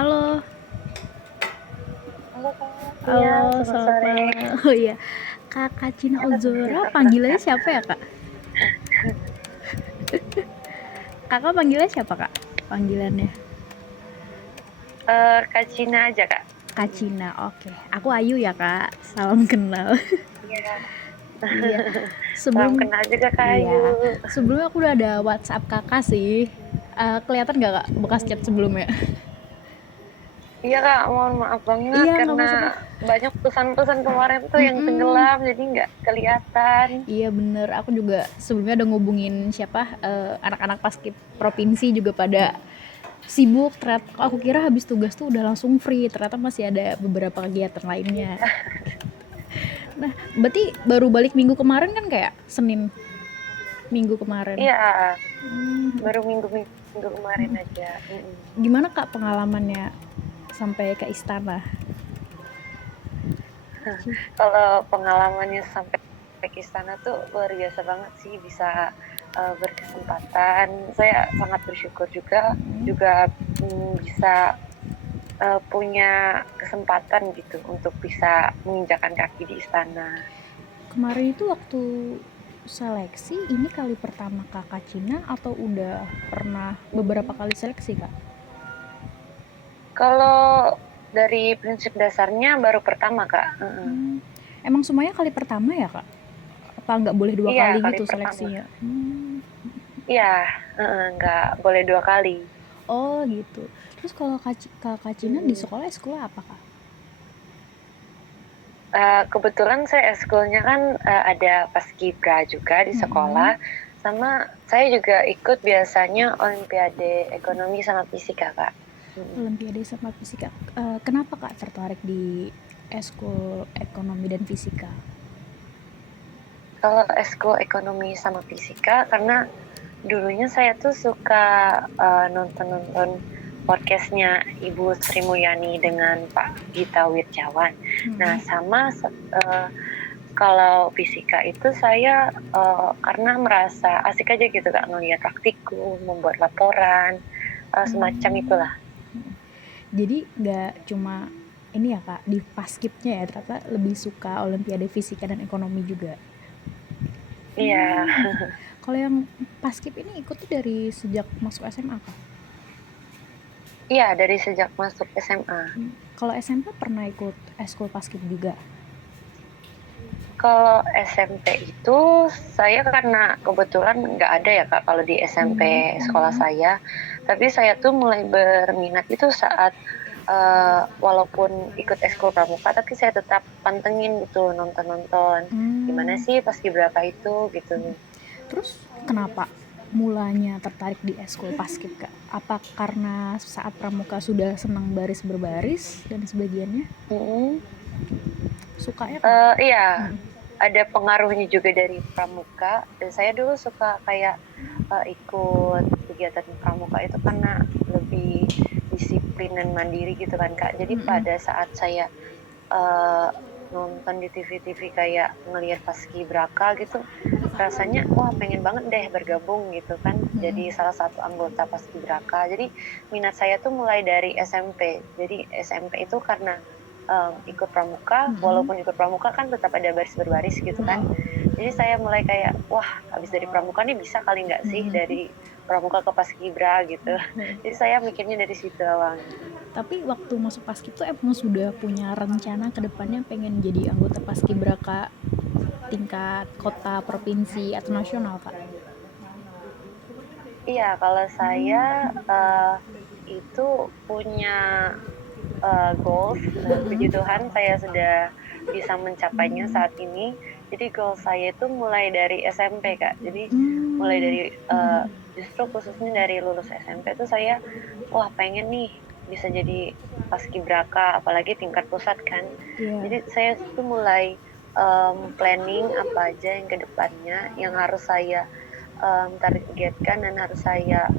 Halo, Halo Kak, iya halo, selamat selamat sore. malam. Oh iya, Kakak Cina Ozora panggilannya siapa ya, Kak? Kakak panggilnya siapa, Kak? Panggilannya Kak Cina aja Kak. Kak Cina. Oke, aku Ayu ya, Kak. Salam kenal. Iya, Iya, salam sebelum kenal juga Kak Ayu. iya, sebelumnya aku udah ada WhatsApp Kakak sih. Kelihatan nggak, Kak, bekas chat sebelumnya? Iya Kak, mohon maaf banget Iya, nggak karena masalah. banyak pesan-pesan kemarin tuh yang Mm-mm. tenggelam jadi nggak kelihatan. Iya bener, aku juga sebelumnya udah ngubungin siapa anak-anak paskib provinsi juga pada sibuk. Ternyata aku kira habis tugas tuh udah langsung free, ternyata masih ada beberapa kegiatan lainnya. Nah, berarti baru balik minggu kemarin kan, kayak Senin minggu kemarin. Iya, Hmm, baru minggu kemarin aja. Mm-mm. gimana Kak pengalamannya sampai ke istana? Kalau pengalamannya sampai ke istana tuh luar biasa banget sih bisa berkesempatan. Saya sangat bersyukur juga juga bisa punya kesempatan gitu untuk bisa menginjakan kaki di istana. Kemarin itu waktu seleksi ini kali pertama Kakak Cina atau udah pernah beberapa kali seleksi, Kak? Kalau dari prinsip dasarnya baru pertama Kak. Hmm, emang semuanya kali pertama ya, Kak? Apa nggak boleh dua Iya kali kali gitu pertama. seleksinya? Iya, nggak boleh 2 kali. Oh gitu. Terus kalau Kakak Cina di Mm-mm. sekolah apa, Kak? Kebetulan saya eskulnya kan ada paskibra juga di sekolah, Mm-mm. sama saya juga ikut biasanya Olimpiade Ekonomi sama Fisika Kak. Mm-mm. Olimpiade sama fisika. Kenapa Kak tertarik di eskul ekonomi dan fisika? Kalau eskul Ekonomi sama Fisika karena dulunya saya tuh suka nonton-nonton podcastnya Ibu Sri Mulyani dengan Pak Gita Wirjawan. Nah, Mm-mm. sama kalau fisika itu saya karena merasa asik aja gitu Kak ngelihat praktikum, membuat laporan, semacam Hmm. itulah. Jadi nggak cuma ini ya Kak, di paskibnya ya ternyata lebih suka Olimpiade fisika dan ekonomi juga. Iya, Kalau yang paskib ini ikutnya dari sejak masuk SMA Kak? iya dari sejak masuk SMA. Kalau SMP pernah ikut eskul paskib juga? Kalau SMP itu saya karena kebetulan nggak ada ya Kak kalau di SMP sekolah saya, tapi saya tuh mulai berminat itu saat walaupun ikut ekskul pramuka, tapi saya tetap pantengin gitu nonton-nonton gimana Hmm. sih paskibraka itu gitu. Terus kenapa mulanya tertarik di eskul paskib Kak? Apa karena saat pramuka sudah senang baris berbaris dan sebagainya? Mm-mm. Sukanya kenapa? Iya, ada pengaruhnya juga dari pramuka. Dan saya dulu suka kayak ikut kegiatan pramuka itu karena lebih disiplin dan mandiri gitu kan Kak. Jadi Mm-mm. pada saat saya eh, nonton di TV-TV kayak ngelihat paskibraka gitu, rasanya wah pengen banget deh bergabung gitu kan. Jadi salah satu anggota paskibraka. Jadi minat saya tuh mulai dari SMP. Jadi SMP itu karena ikut pramuka, Mm-mm. walaupun ikut pramuka kan tetap ada baris berbaris gitu kan. Jadi saya mulai kayak, wah habis dari pramuka nih bisa kali nggak sih dari pramuka ke paskibra gitu. Jadi saya mikirnya dari situ awalnya. Tapi waktu masuk paskib tuh emang sudah punya rencana ke depannya pengen jadi anggota paskibraka tingkat kota, provinsi, atau nasional Kak? Iya, kalau saya uh, itu punya goals. Puji Tuhan saya sudah bisa mencapainya saat ini. Jadi goal saya itu mulai dari SMP Kak. Jadi mulai Hmm. dari justru khususnya dari lulus SMP tuh saya wah pengen nih bisa jadi paskibraka apalagi tingkat pusat kan. Iya. Jadi saya tuh mulai planning apa aja yang kedepannya yang harus saya targetkan dan harus saya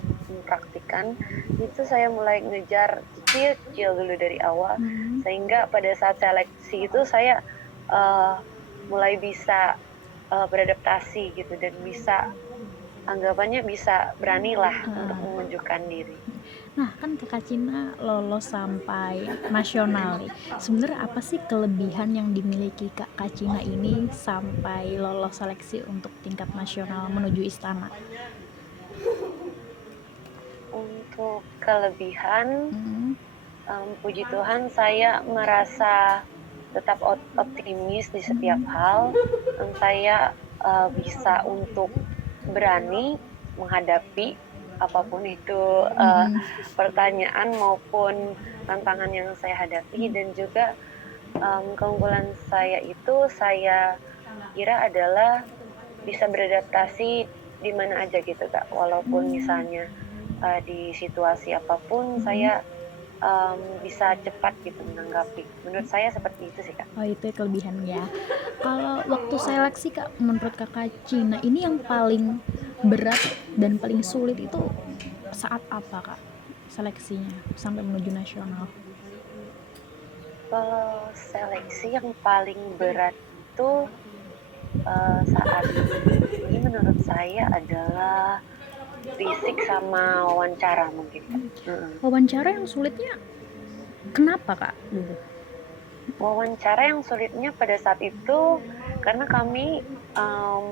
praktikkan. Itu saya mulai ngejar kecil-kecil dulu dari awal sehingga pada saat seleksi itu saya uh, mulai bisa beradaptasi gitu dan bisa anggapannya bisa beranilah untuk menunjukkan diri. Nah, kan Kakak Cina lolos sampai nasional nih. Sebenarnya apa sih kelebihan yang dimiliki Kakak Cina ini sampai lolos seleksi untuk tingkat nasional menuju istana? Untuk kelebihan, Hmm. puji Tuhan saya merasa tetap optimis di setiap hal, dan saya bisa untuk berani menghadapi apapun itu Mm-mm. pertanyaan maupun tantangan yang saya hadapi, dan juga keunggulan saya itu saya kira adalah bisa beradaptasi di mana aja gitu Kak, walaupun Hmm. misalnya di situasi apapun Mm-mm. saya bisa cepat gitu menanggapi. Menurut saya seperti itu sih Kak. Oh, itu ya kelebihannya. Kalau waktu seleksi Kak, menurut Kakak Cina ini yang paling berat dan paling sulit itu saat apa Kak? Seleksinya sampai menuju nasional. Kalau seleksi yang paling berat itu saat ini menurut saya adalah fisik sama wawancara mungkin Kak. Wawancara yang sulitnya kenapa Kak dulu? Wawancara yang sulitnya pada saat itu karena kami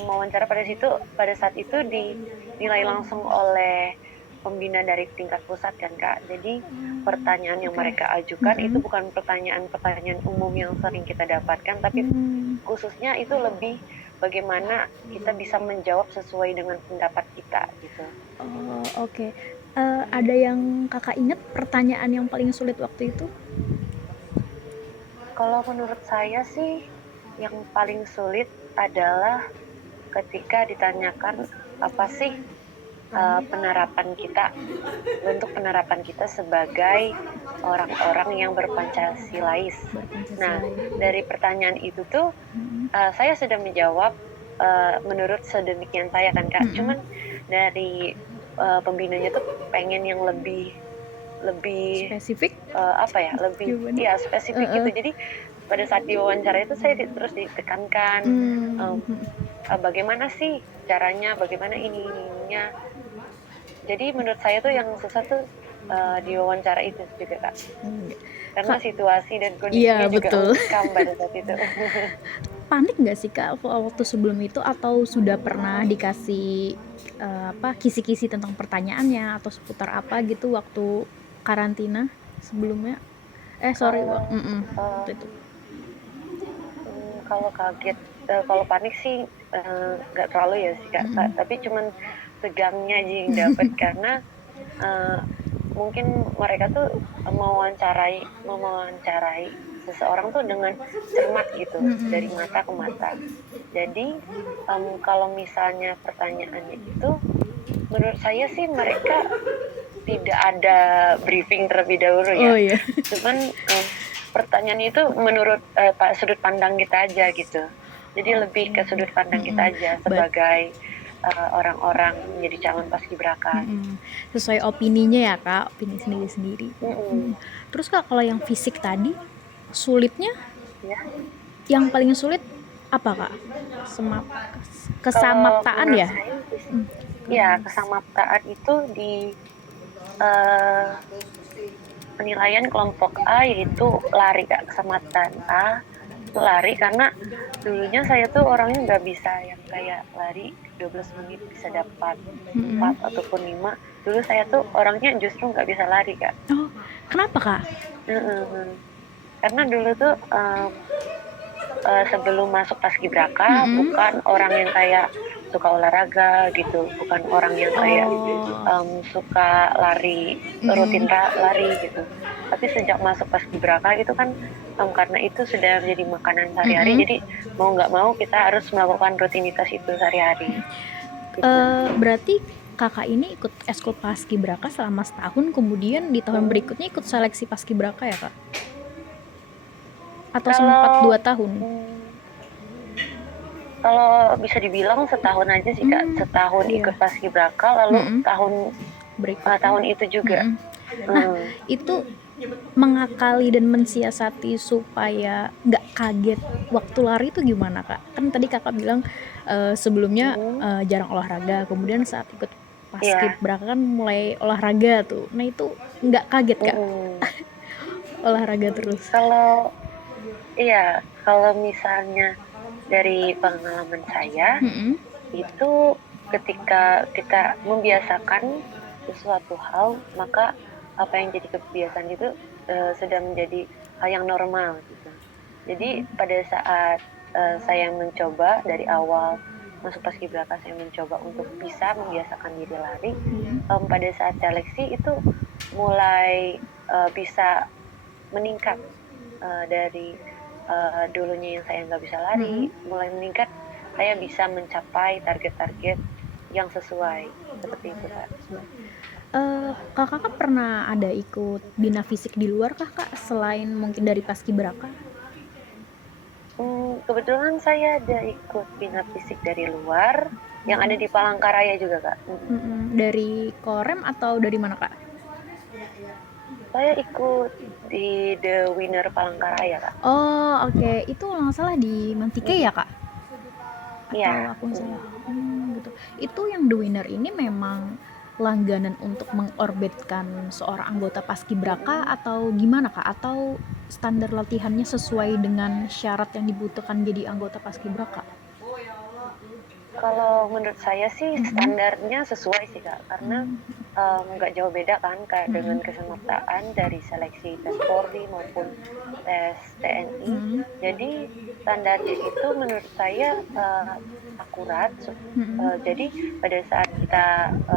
wawancara pada saat itu dinilai langsung oleh pembina dari tingkat pusat kan Kak. Jadi pertanyaan yang Oke. mereka ajukan itu Mm-mm. bukan pertanyaan-pertanyaan umum yang sering kita dapatkan, tapi Hmm. khususnya itu lebih bagaimana kita bisa menjawab sesuai dengan pendapat kita gitu. Oh, oke. Ada yang Kakak ingat pertanyaan yang paling sulit waktu itu? Kalau menurut saya sih yang paling sulit adalah ketika ditanyakan apa sih penerapan kita, bentuk penerapan kita sebagai orang-orang yang berpancasilais. Nah, Berpancasila ya. dari pertanyaan itu tuh Mm-mm. saya sudah menjawab menurut sedemikian saya kan Kak. Mm-mm. Cuman dari pembinanya tuh pengen yang lebih lebih Spesifik apa ya, lebih gimana? ya spesifik gitu. Jadi pada saat diwawancara itu saya terus ditekankan Hmm. em, bagaimana sih caranya, bagaimana ininya. Jadi menurut saya tuh yang susah tuh di wawancara itu juga Kak. Karena Kak, situasi dan kondisinya iya juga betul. mencekam pada saat itu. Panik nggak sih Kak waktu sebelum itu, atau sudah pernah dikasih apa kisi-kisi tentang pertanyaannya atau seputar apa gitu waktu karantina sebelumnya? Sorry, Kalau waktu itu. kalau kaget, kalau panik sih nggak terlalu ya sih Kak. Mm-mm. Tapi cuman tegangnya aja yang dapat karena eh, mungkin mereka tuh mewawancarai seseorang tuh dengan cermat gitu Mm-mm. dari mata ke mata. Jadi kalau misalnya pertanyaannya itu, menurut saya sih mereka tidak ada briefing terlebih dahulu Oh ya. iya. Cuman pertanyaan itu menurut sudut pandang kita aja gitu. Jadi lebih Oke. ke sudut pandang Mm-mm. kita aja But sebagai orang-orang menjadi calon paskibraka. sesuai opininya ya Kak, opini sendiri-sendiri. Mm-mm. Terus Kak, kalau yang fisik tadi sulitnya, Ya, yang paling sulit apa Kak? Semap kalau kesamaptaan menurut ya? saya Hmm. ya kesamaptaan itu di eh, penilaian kelompok A yaitu lari Kak, kesamaptaan A itu lari karena dulunya saya tuh orangnya nggak bisa yang kayak lari 12 menit bisa dapat 4 ataupun 5. Dulu saya tuh orangnya justru nggak bisa lari Kak. Oh, kenapa Kak? Karena dulu tuh sebelum masuk paskibraka Mm-mm. bukan orang yang kayak suka olahraga gitu, bukan orang yang kayak Oh. suka lari rutin Mm-mm. lari gitu. Tapi sejak masuk paskibraka itu kan karena itu sudah menjadi makanan sehari-hari, Mm-mm. jadi mau nggak mau kita harus melakukan rutinitas itu sehari-hari gitu. Berarti kakak ini ikut eskul paskibraka selama setahun, kemudian di tahun berikutnya ikut seleksi paskibraka ya kak? Atau sempat Kalau 2 tahun? hmm, kalau bisa dibilang setahun aja sih Kak, setahun Iya. ikut paskibraka lalu Berikutnya. tahun itu juga. Nah, Hmm. itu mengakali dan mensiasati supaya nggak kaget waktu lari itu gimana kak? Kan tadi kakak bilang sebelumnya Hmm. jarang olahraga, kemudian saat ikut Iya. paskibraka kan mulai olahraga tuh. Nah itu nggak kaget Kak Mm-mm. olahraga terus? Kalau iya, kalau misalnya dari pengalaman saya, Mm-mm. itu ketika kita membiasakan sesuatu hal, maka apa yang jadi kebiasaan itu sudah menjadi hal yang normal gitu. Jadi pada saat saya mencoba dari awal masuk paskibraka, saya mencoba untuk bisa membiasakan diri lari. Pada saat seleksi itu mulai bisa meningkat dari dulunya yang saya nggak bisa lari, Mm-mm. mulai meningkat, saya bisa mencapai target-target yang sesuai. Seperti itu, Kak. Kakak kan pernah ada ikut bina fisik di luar kah Kak selain mungkin dari paskibraka? Kebetulan saya ada ikut bina fisik dari luar, yang ada di Palangkaraya juga, Kak. Dari Korem atau dari mana Kak? Saya ikut di The Winner Palangkaraya, Kak. Oh oke, itu kalau nggak salah di Mantike Mm, ya Kak? Iya. Atau aku yang salah? Mm. Gitu. Itu yang The Winner ini memang langganan untuk mengorbitkan seorang anggota paskibraka Mm-mm. atau gimana Kak? Atau standar latihannya sesuai dengan syarat yang dibutuhkan jadi anggota paskibraka? Kalau menurut saya sih Mm-mm. standarnya sesuai sih, Kak, karena nggak jauh beda kan kayak Mm-mm. dengan kesemaptaan dari seleksi tes Polri maupun tes TNI. Mm-mm. Jadi standarnya itu menurut saya akurat. Mm-mm. Jadi pada saat kita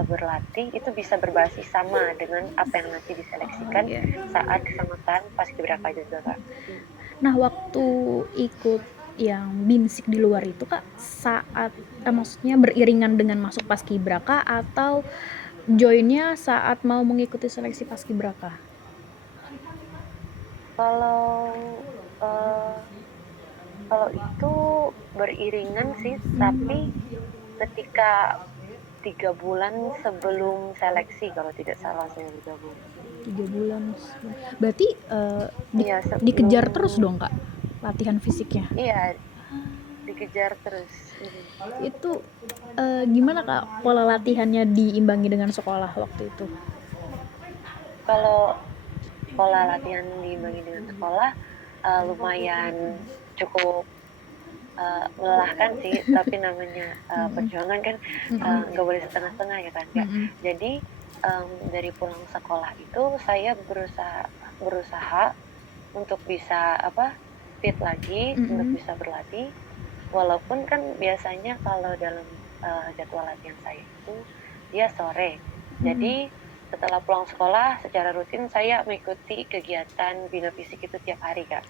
berlatih itu bisa berbasis sama dengan apa yang nanti diseleksikan Iya. saat kesemaptaan paskibraka juga, Kak. Nah, waktu ikut yang binsik di luar itu Kak, saat maksudnya beriringan dengan masuk paskibraka atau joinnya saat mau mengikuti seleksi paskibraka? Kalau eh, kalau itu beriringan sih, tapi Hmm, ketika 3 bulan sebelum seleksi kalau tidak salah saya bergabung. 3 bulan. Berarti Iya, sebelum, dikejar terus dong Kak latihan fisiknya. iya, dikejar terus. Itu gimana Kak pola latihannya diimbangi dengan sekolah waktu itu? Kalau pola latihan diimbangi dengan sekolah lumayan cukup melelahkan sih, tapi namanya Mm-mm. perjuangan kan Mm-mm. nggak boleh setengah-setengah ya kan, Kak. Mm-mm. Jadi dari pulang sekolah itu saya berusaha berusaha untuk bisa apa fit lagi, untuk Mm-mm. bisa berlatih. Walaupun kan biasanya kalau dalam jadwal latihan saya itu dia sore. Mm-mm. Jadi setelah pulang sekolah secara rutin saya mengikuti kegiatan bina fisik itu tiap hari, Kak.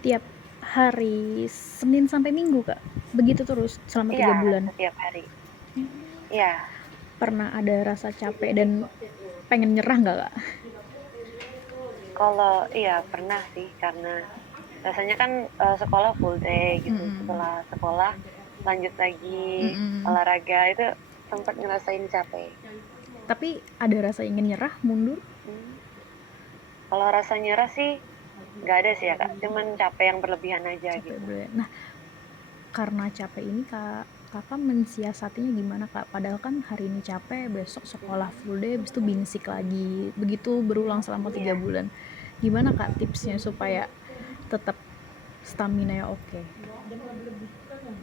Tiap hari Senin sampai Minggu Kak? Begitu terus selama Iya, 3 bulan? setiap hari. Iya. Pernah ada rasa capek dan pengen nyerah nggak Kak? Kalau iya pernah sih karena rasanya kan sekolah full day gitu. Mm-mm. Setelah sekolah lanjut lagi Mm-mm. olahraga itu sempat ngerasain capek. Tapi ada rasa ingin nyerah, mundur? Hmm. Kalau rasa nyerah sih nggak ada sih ya, Kak. Cuman capek yang berlebihan aja Capek gitu. bener. Nah, karena capek ini kakak mensiasatinya gimana Kak? Padahal kan hari ini capek, besok sekolah Hmm. full day, habis itu binsik lagi. Begitu berulang selama tiga Iya. bulan. Gimana Kak tipsnya supaya tetap stamina oke?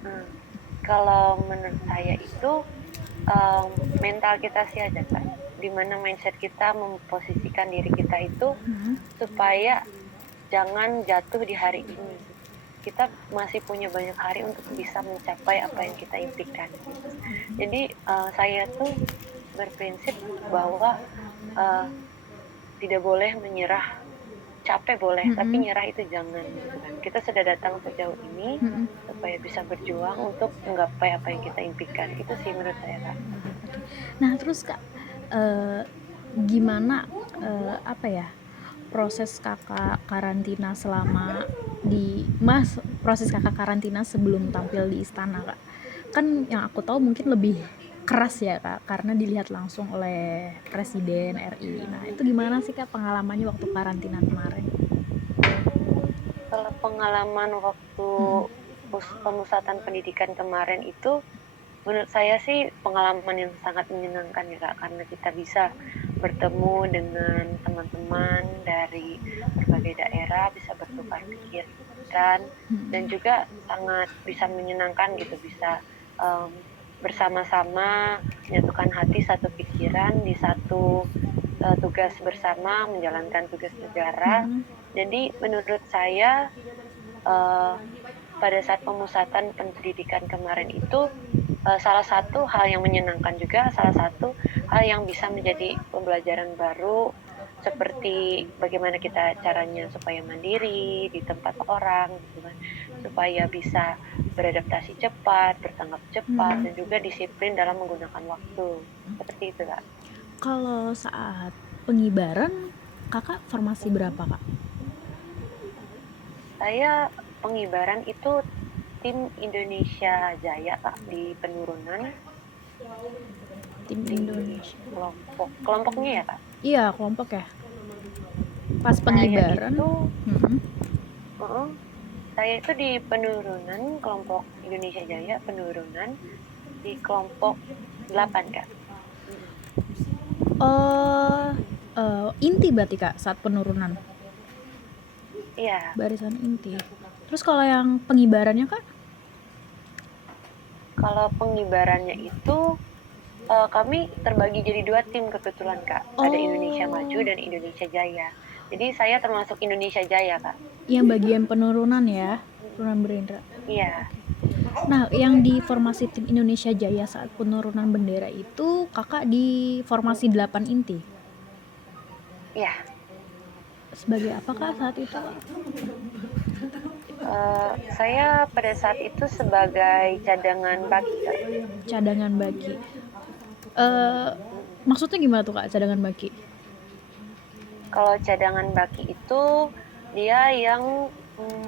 Hmm. Kalau menurut saya itu mental kita sih aja, Kak. Dimana mindset kita memposisikan diri kita itu supaya jangan jatuh di hari ini. Kita masih punya banyak hari untuk bisa mencapai apa yang kita impikan gitu. Jadi saya tuh berprinsip bahwa uh, tidak boleh menyerah. Capek boleh, tapi Mm-mm. nyerah itu jangan gitu kan. Kita sudah datang sejauh ini Mm-mm. supaya bisa berjuang untuk menggapai apa yang kita impikan. Itu sih menurut saya, Kak. Nah terus Kak, eh, gimana apa ya proses kakak karantina selama proses kakak karantina sebelum tampil di istana Kak? Kan yang aku tahu mungkin lebih keras ya Kak karena dilihat langsung oleh Presiden RI. Nah itu gimana sih Kak pengalamannya waktu karantina kemarin? Kalau pengalaman waktu pemusatan pendidikan kemarin itu menurut saya sih pengalaman yang sangat menyenangkan ya Kak, karena kita bisa bertemu dengan teman-teman dari berbagai daerah, bisa bertukar pikiran, dan Mm-mm. juga sangat bisa menyenangkan gitu, bisa um, bersama-sama menyatukan hati satu pikiran di satu tugas bersama menjalankan tugas negara. Mm-mm. Jadi menurut saya uh, pada saat pemusatan pendidikan kemarin itu salah satu hal yang menyenangkan juga, salah satu hal yang bisa menjadi pembelajaran baru seperti bagaimana kita caranya supaya mandiri di tempat orang gitu kan, supaya bisa beradaptasi cepat, bertanggap cepat, Mm-mm. dan juga disiplin dalam menggunakan waktu. Seperti itu Kak. Kalau saat pengibaran, kakak formasi berapa kak? Saya pengibaran itu tim Indonesia Jaya Kak, di penurunan Tim di Indonesia. kelompoknya ya Kak. Iya, kelompok ya. Pas Saya pengibaran. itu Mm-mm. uh, saya itu di penurunan kelompok Indonesia Jaya, penurunan di kelompok 8 Kak. Mm. Oh, inti berarti kak saat penurunan, Iya, barisan inti. Terus kalau yang pengibarannya kak? kalau pengibarannya itu kami terbagi jadi dua tim kebetulan Kak. Ada Indonesia Maju Oh, dan Indonesia Jaya. Jadi saya termasuk Indonesia Jaya Kak. yang bagian penurunan ya, penurunan Berindra. Iya, Nah, yang di formasi tim Indonesia Jaya saat penurunan bendera itu kakak di formasi 8 inti. iya. Sebagai apa kak saat itu kak? Saya pada saat itu sebagai cadangan baki Kak. Cadangan baki. Eh, Mm. maksudnya gimana tuh kak cadangan baki? Kalau cadangan baki itu dia yang mm,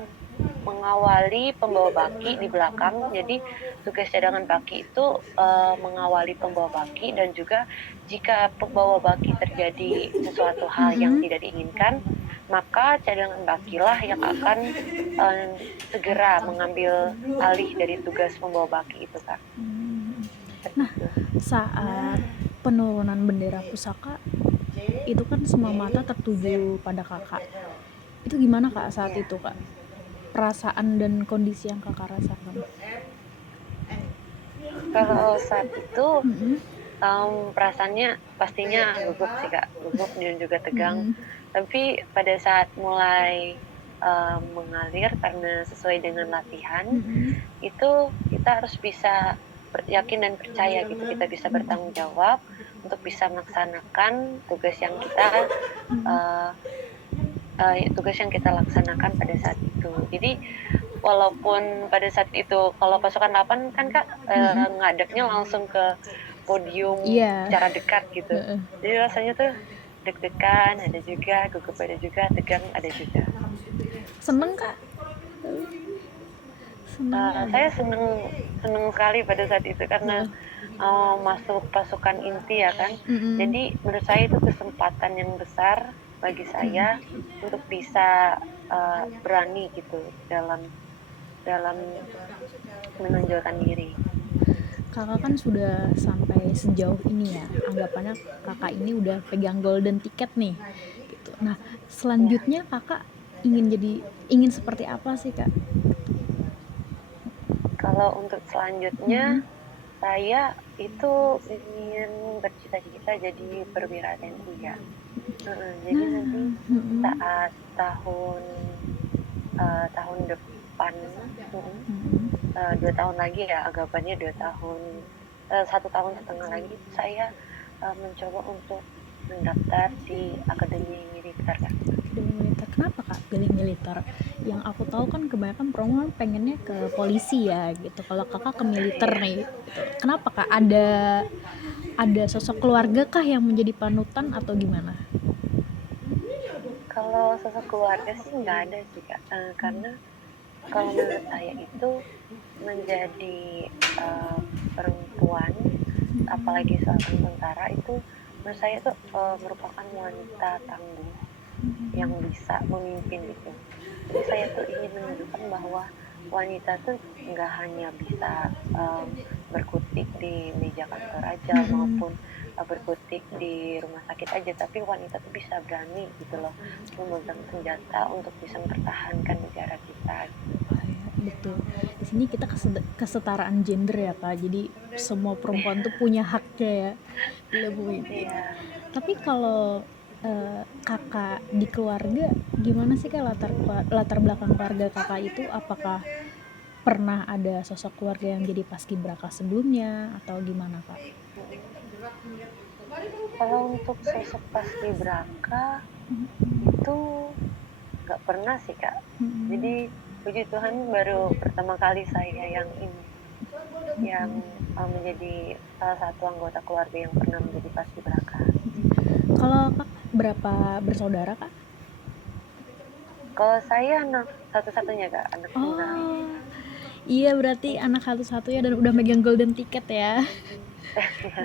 mengawali pembawa baki di belakang. Jadi tugas cadangan baki itu mengawali pembawa baki, dan juga jika pembawa baki terjadi sesuatu hal yang Mm-mm. tidak diinginkan, maka cadangan bakilah yang akan segera mengambil alih dari tugas pembawa baki itu Kak. Hmm. Seperti Nah, itu. saat penurunan bendera pusaka itu kan semua mata tertuju pada kakak. Itu gimana kak saat Ya, itu kak? Perasaan dan kondisi yang kakak rasakan? kalau saat itu Mm-mm. perasaannya pastinya gugup sih Kak, gugup dan juga tegang. Mm-mm. Tapi pada saat mulai mengalir karena sesuai dengan latihan, Mm-mm. itu kita harus bisa yakin dan percaya gitu. Kita bisa bertanggung jawab untuk bisa melaksanakan Mm-mm. uh, tugas yang kita laksanakan pada saat itu. Jadi walaupun pada saat itu kalau pasukan 8 kan Kak Mm-mm. ngadepnya langsung ke podium Iya. secara dekat gitu. Heeh. Jadi rasanya tuh deg-degan ada juga, gugup ada juga, tegang ada juga. Seneng kak? Senengnya ada. Saya seneng seneng sekali pada saat itu karena Heeh. masuk pasukan inti ya kan. Mm-mm. Jadi menurut saya itu kesempatan yang besar bagi saya untuk bisa berani gitu dalam dalam menonjolkan diri. Kakak kan sudah sampai sejauh ini ya, anggapannya kakak ini udah pegang golden ticket nih gitu. Nah, Ya, selanjutnya kakak ingin seperti apa sih kak? kalau untuk selanjutnya Mm-mm. saya itu ingin bercita-cita jadi perwira TNI ya. Jadi Nah, nanti mm-mm. saat tahun depan, Mm-mm. 2 tahun lagi ya, anggapannya 2 tahun, 1 tahun setengah lagi saya mencoba untuk mendaftar di Akademi Militer Kak. Akademi militer. Kenapa kak pilih militer? Yang aku tahu kan kebanyakan perempuan pengennya ke polisi ya gitu. Kalau kakak ke militer Iya. nih, gitu. Kenapa kak? Ada sosok keluarga kah yang menjadi panutan atau gimana? Kalau sosok keluarga sih nggak ada sih Kak. Karena kalau menurut saya itu menjadi uh, perempuan, apalagi seorang tentara itu menurut saya itu merupakan wanita tangguh yang bisa memimpin gitu. Jadi saya tuh ingin menunjukkan bahwa wanita tuh nggak hanya bisa berkutik di meja kantor aja Mm-mm. maupun berkutik di rumah sakit aja, tapi wanita tuh bisa berani gitu loh memegang senjata untuk bisa mempertahankan negara kita gitu. Oh ya, betul. Di sini kita kesetaraan gender ya kak. Jadi semua perempuan tuh punya haknya ya dalam bumi ini. Iya, Tapi kalau kakak di keluarga gimana sih kak latar belakang keluarga kakak itu? Apakah pernah ada sosok keluarga yang jadi paskibraka sebelumnya atau gimana kak? kalau untuk sosok paskibraka itu nggak pernah sih kak. Mm-mm. Jadi puji Tuhan baru pertama kali saya yang ini, yang menjadi salah satu anggota keluarga yang pernah menjadi paskibraka. Kalau kak berapa bersaudara kak? Kalau saya anak satu-satunya kak, anak tunggal. Oh, iya berarti anak satu-satunya dan udah megang golden ticket ya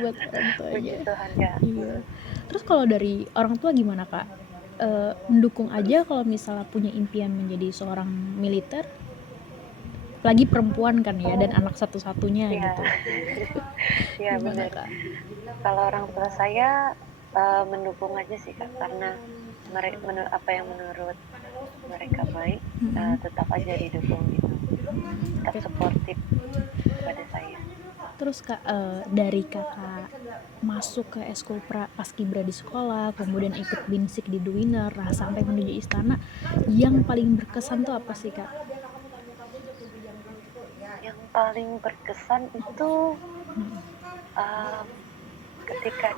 buat orang Puji tuanya. Tuhan kak. Iya. Terus kalau dari orang tua gimana kak? Mendukung aja kalau misalnya punya impian menjadi seorang militer, lagi perempuan kan ya dan Oh anak satu-satunya iya, gitu. iya Gimana benar. kak? Kalau orang tua saya mendukung aja sih kak, karena apa yang menurut mereka baik Mm-mm. tetap aja didukung gitu, tetap suportif kepada saya. Terus kak, dari kakak masuk ke eskul paskibra di sekolah, kemudian ikut binsik di The Winner, nah sampai menuju istana, yang paling berkesan tuh apa sih kak? Yang paling berkesan itu um, ketika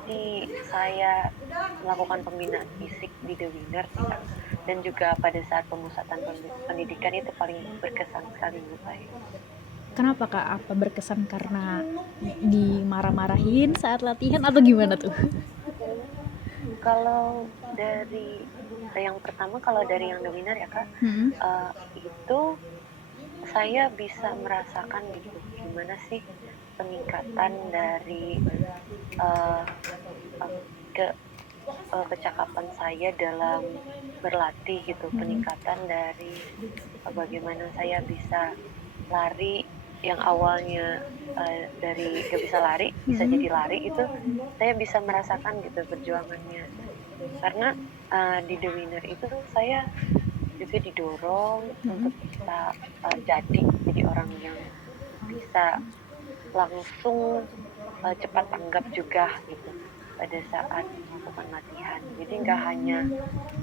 saya melakukan pembinaan fisik di The Winner sih kak, dan juga pada saat pemusatan pendidikan itu paling berkesan sekali menurut saya. Kenapa kak? Apa berkesan karena dimarah-marahin saat latihan atau gimana tuh? Kalau dari yang pertama, kalau dari yang The Winner ya kak, Hmm. itu saya bisa merasakan gitu gimana sih peningkatan dari uh, ke kecakapan saya dalam berlatih gitu, Hmm. peningkatan dari bagaimana saya bisa lari yang awalnya dari gak bisa lari bisa Hmm. jadi lari, itu saya bisa merasakan gitu perjuangannya, karena di The Winner itu saya juga didorong Hmm. untuk bisa jadi orang yang bisa langsung cepat tanggap juga gitu pada saat melakukan latihan. Jadi nggak hanya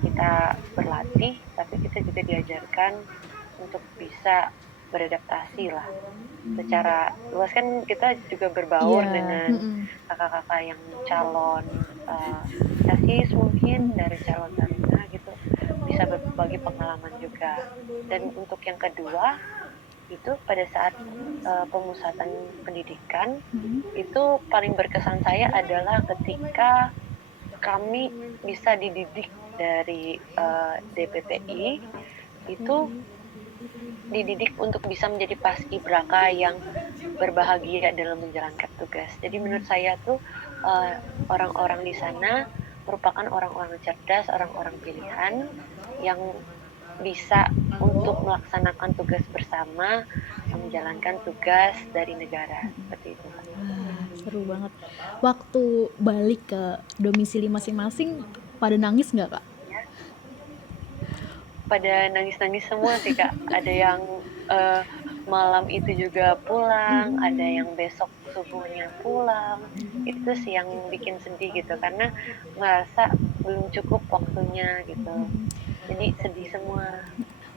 kita berlatih, tapi kita juga diajarkan untuk bisa beradaptasi lah. Secara luas kan kita juga berbaur Iya. dengan Hmm. kakak-kakak yang calon casis mungkin dari calon taruna gitu, bisa berbagi pengalaman juga. Dan untuk yang kedua itu pada saat pemusatan pendidikan Hmm. itu paling berkesan saya adalah ketika kami bisa dididik dari DPPI, itu dididik untuk bisa menjadi paskibraka yang berbahagia dalam menjalankan tugas. Jadi menurut saya tuh orang-orang di sana merupakan orang-orang cerdas, orang-orang pilihan yang bisa untuk melaksanakan tugas bersama, menjalankan tugas dari negara. Seperti itu, Kak. Wah, seru banget. Waktu balik ke domisili masing-masing, pada nangis nggak kak? Ya, pada nangis-nangis semua sih, Kak. Ada yang uh, malam itu juga pulang, ada Hmm. yang besok subuhnya pulang. Itu sih yang bikin sedih gitu, karena merasa belum cukup waktunya gitu. Jadi sedih semua.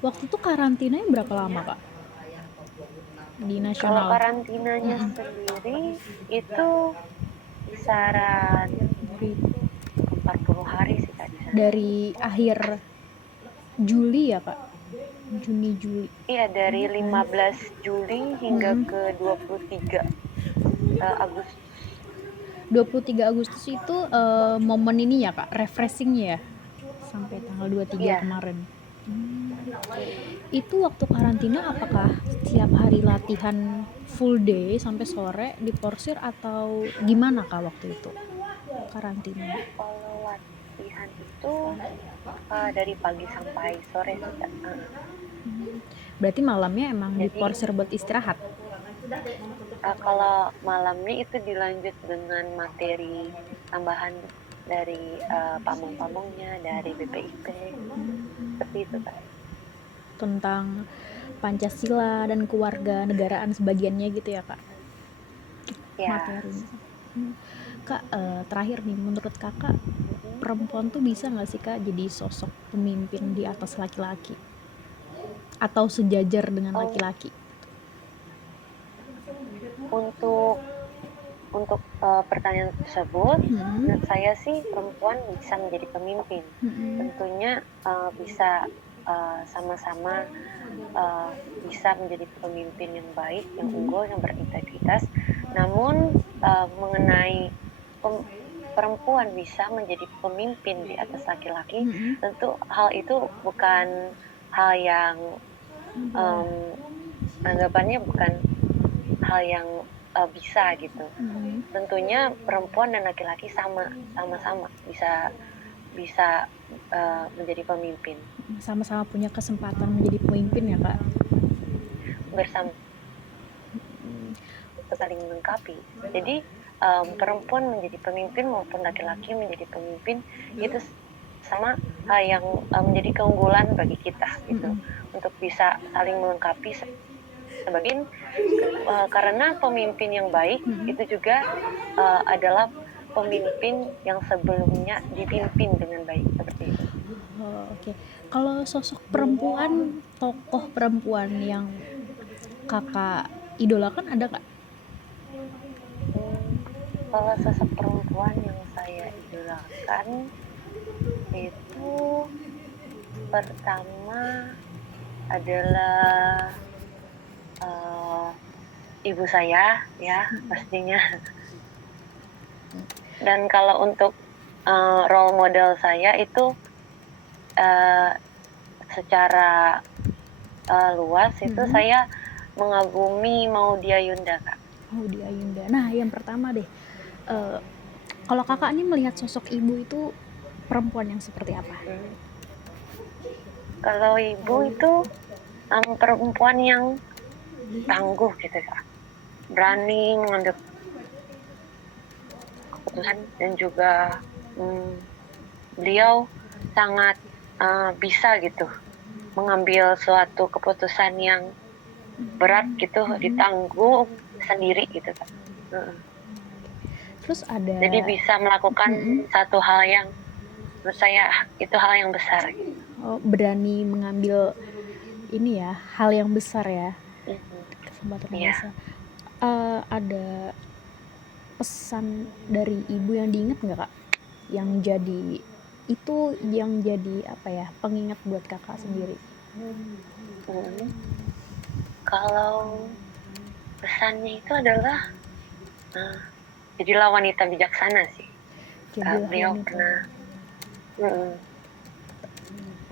Waktu itu karantinanya berapa lama kak? Di Kalau nasional? karantinanya Mm-mm. sendiri itu kisaran Dari 40 hari sih Kak di sana. dari akhir Juli ya kak? Juni Juli. Iya, dari 15 Juli hingga Mm-mm. ke 23 Agustus. 23 Agustus itu momen ini ya kak, refreshingnya ya, sampai tanggal 23 Iya. kemarin. Mm-mm. Itu waktu karantina apakah setiap hari latihan full day sampai sore diporsir atau gimana kak waktu itu karantina? Kalau latihan itu dari pagi sampai sore sih Kak. Berarti malamnya emang Jadi diporsir buat istirahat. kalau malamnya itu dilanjut dengan materi tambahan dari pamong-pamongnya, dari BPIP, seperti itu Kak. Tentang Pancasila dan keluarga negaraan sebagiannya gitu ya kak Ya, materinya. Kak, terakhir nih menurut kakak mm-mm. perempuan tuh bisa nggak sih kak jadi sosok pemimpin di atas laki-laki atau sejajar dengan Um, laki-laki? untuk pertanyaan tersebut, Hmm. menurut saya sih perempuan bisa menjadi pemimpin. Hmm. Tentunya bisa sama-sama uh, bisa menjadi pemimpin yang baik, yang Hmm. unggul, yang berintegritas. Namun mengenai perempuan bisa menjadi pemimpin di atas laki-laki, Hmm. tentu hal itu bukan hal yang um, anggapannya bukan hal yang bisa gitu. Hmm. Tentunya perempuan dan laki-laki sama-sama bisa bisa menjadi pemimpin Sama-sama punya kesempatan menjadi pemimpin ya kak. bersama, saling melengkapi. Jadi perempuan menjadi pemimpin maupun laki-laki menjadi pemimpin itu sama hal yang menjadi keunggulan bagi kita gitu, Hmm. untuk bisa saling melengkapi sebagai karena pemimpin yang baik Hmm. itu juga adalah pemimpin yang sebelumnya dipimpin dengan baik, seperti itu. Oh, oke. Kalau sosok perempuan, tokoh perempuan yang kakak idolakan ada kak? Hmm, kalau sosok perempuan yang saya idolakan itu pertama adalah uh, ibu saya ya pastinya. Dan kalau untuk role model saya itu uh, secara luas itu Hmm. saya mengagumi Maudy Ayunda Kak. Oh, di Ayunda. Nah, yang pertama deh, eh, kalau kakak nih melihat sosok ibu itu perempuan yang seperti apa? Hmm. Kalau ibu itu perempuan yang tangguh gitu Kak, berani mengambil keputusan dan juga hmm, beliau sangat bisa gitu mengambil suatu keputusan yang berat gitu, Mm-mm. ditanggung sendiri gitu Kak. Terus Jadi ada, bisa melakukan mm-mm. satu hal yang menurut saya itu hal yang besar gitu. Oh, berani mengambil ini ya, hal yang besar ya, Mhm. kesempatan yang Iya. besar. Ada pesan dari ibu yang diingat nggak kak? Yang jadi itu yang jadi apa ya pengingat buat kakak sendiri? Mhm. Kalau pesannya itu adalah uh, jadilah wanita bijaksana sih. Jadilah Beliau wanita. pernah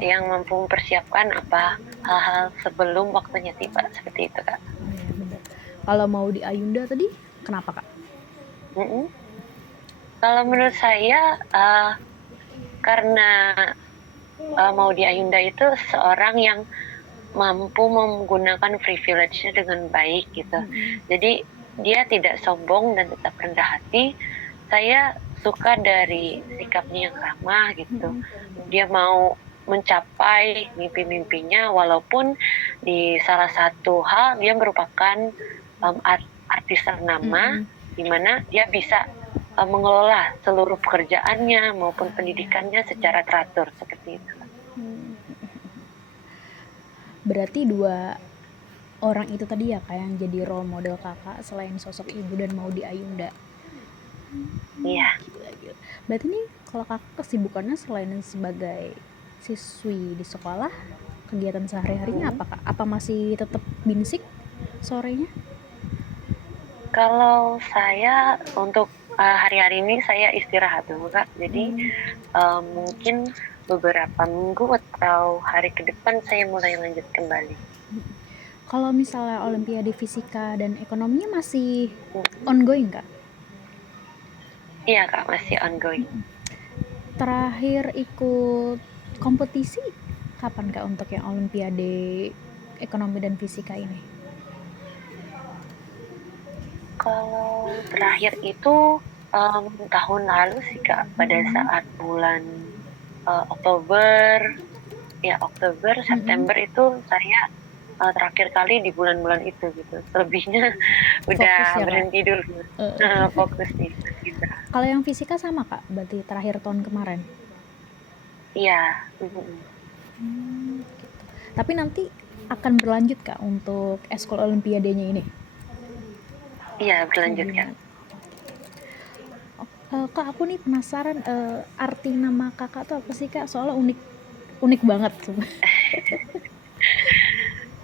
yang mampu mempersiapkan apa hal-hal sebelum waktunya tiba, seperti itu Kak. Oh, ya, bener. Kalau mau di Ayunda tadi, kenapa kak? Mm-mm. Kalau menurut saya karena Maudy Ayunda itu seorang yang mampu menggunakan privilege-nya dengan baik gitu. Jadi dia tidak sombong dan tetap rendah hati. Saya suka dari sikapnya yang ramah gitu. Dia mau mencapai mimpi-mimpinya walaupun di salah satu hal dia merupakan artis ternama Mm-mm. di mana dia bisa mengelola seluruh pekerjaannya maupun pendidikannya secara teratur seperti itu. Berarti dua orang itu tadi ya kak yang jadi role model kakak selain sosok ibu dan mau di Ayunda. Iya. Gila, gila. Berarti nih kalau kakak kesibukannya selain sebagai siswi di sekolah, kegiatan sehari-harinya Mm. apa kak? Apa masih tetap binsik sorenya? Kalau saya untuk hari-hari ini saya istirahat dulu Kak. Jadi mungkin beberapa minggu atau hari ke depan saya mulai lanjut kembali. Kalau misalnya Olimpiade Fisika dan Ekonominya masih Mm. ongoing kak? Iya Kak, masih ongoing. Terakhir ikut kompetisi kapan kak untuk yang Olimpiade ekonomi dan fisika ini? Kalau terakhir itu tahun lalu sih Kak, pada saat bulan Oktober, ya Oktober, Mm-mm. September itu saya terakhir kali di bulan-bulan itu gitu. Selebihnya Fokus udah ya kak. berhenti dulu, Eh, fokus di Indra. Kalau yang fisika sama kak, berarti terakhir tahun kemarin. Iya, mm-mm. Gitu. Tapi nanti akan berlanjut kak untuk eskul olimpiadenya ini. Iya Kayak berlanjut Kak. gimana? Kak aku nih penasaran, arti nama kakak tuh apa sih kak? Soalnya unik unik banget.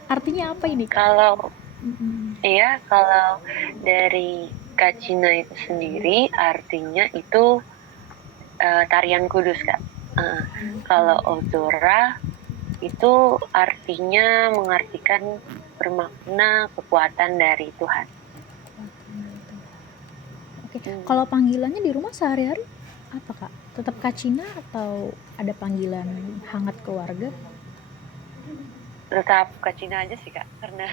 Artinya apa ini kak? Kalau Mm-mm. kalau dari Kacina itu sendiri artinya itu tarian kudus Kak. Eh, Kalau Ozora itu artinya mengartikan bermakna kekuatan dari Tuhan. Oke, Hmm, kalau panggilannya di rumah sehari-hari apa kak? Tetap Kak Cina atau ada panggilan hangat keluarga? tetap ke Cina aja sih Kak, karena